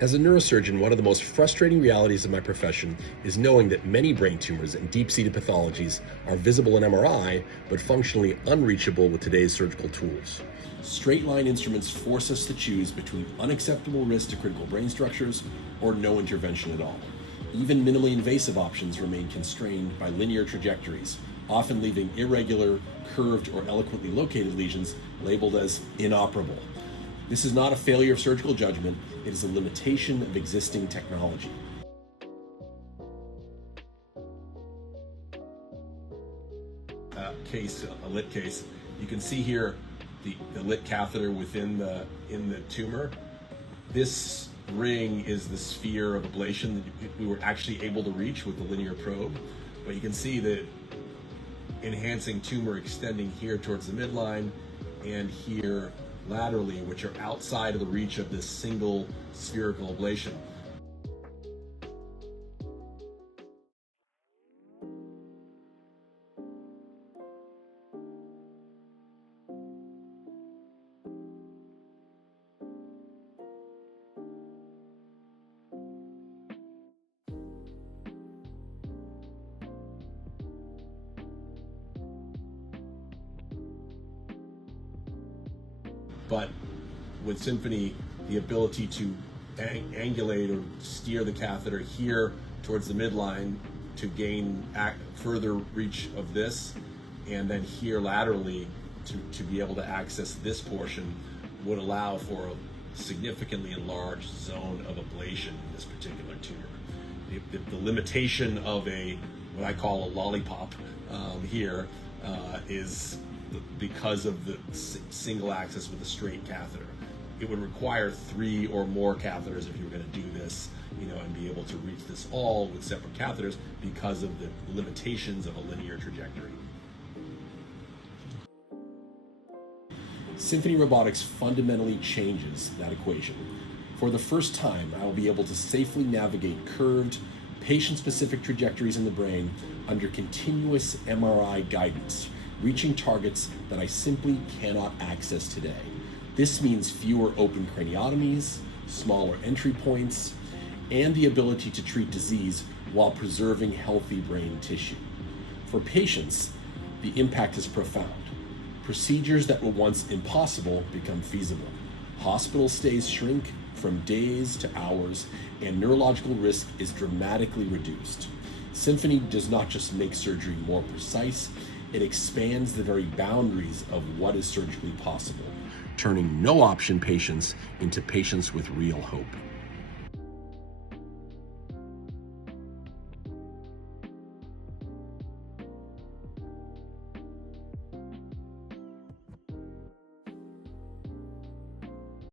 As a neurosurgeon, one of the most frustrating realities of my profession is knowing that many brain tumors and deep-seated pathologies are visible in MRI, but functionally unreachable with today's surgical tools. Straight-line instruments force us to choose between unacceptable risk to critical brain structures or no intervention at all. Even minimally invasive options remain constrained by linear trajectories, often leaving irregular, curved, or eloquently located lesions labeled as inoperable. This is not a failure of surgical judgment, it is a limitation of existing technology. A lit case. You can see here the lit catheter within in the tumor. This ring is the sphere of ablation that we were actually able to reach with the linear probe, but you can see that enhancing tumor extending here towards the midline and here laterally, which are outside of the reach of this single spherical ablation. But with Symphony, the ability to angulate or steer the catheter here towards the midline to gain further reach of this, and then here laterally to be able to access this portion would allow for a significantly enlarged zone of ablation in this particular tumor. The limitation of what I call a lollipop here is because of the single axis with a straight catheter. It would require 3 or more catheters if you were going to do this, and be able to reach this all with separate catheters because of the limitations of a linear trajectory. Symphony Robotics fundamentally changes that equation. For the first time, I will be able to safely navigate curved, patient-specific trajectories in the brain under continuous MRI guidance, reaching targets that I simply cannot access today. This means fewer open craniotomies, smaller entry points, and the ability to treat disease while preserving healthy brain tissue. For patients, the impact is profound. Procedures that were once impossible become feasible. Hospital stays shrink from days to hours, and neurological risk is dramatically reduced. Symphony does not just make surgery more precise, it expands the very boundaries of what is surgically possible, turning no-option patients into patients with real hope.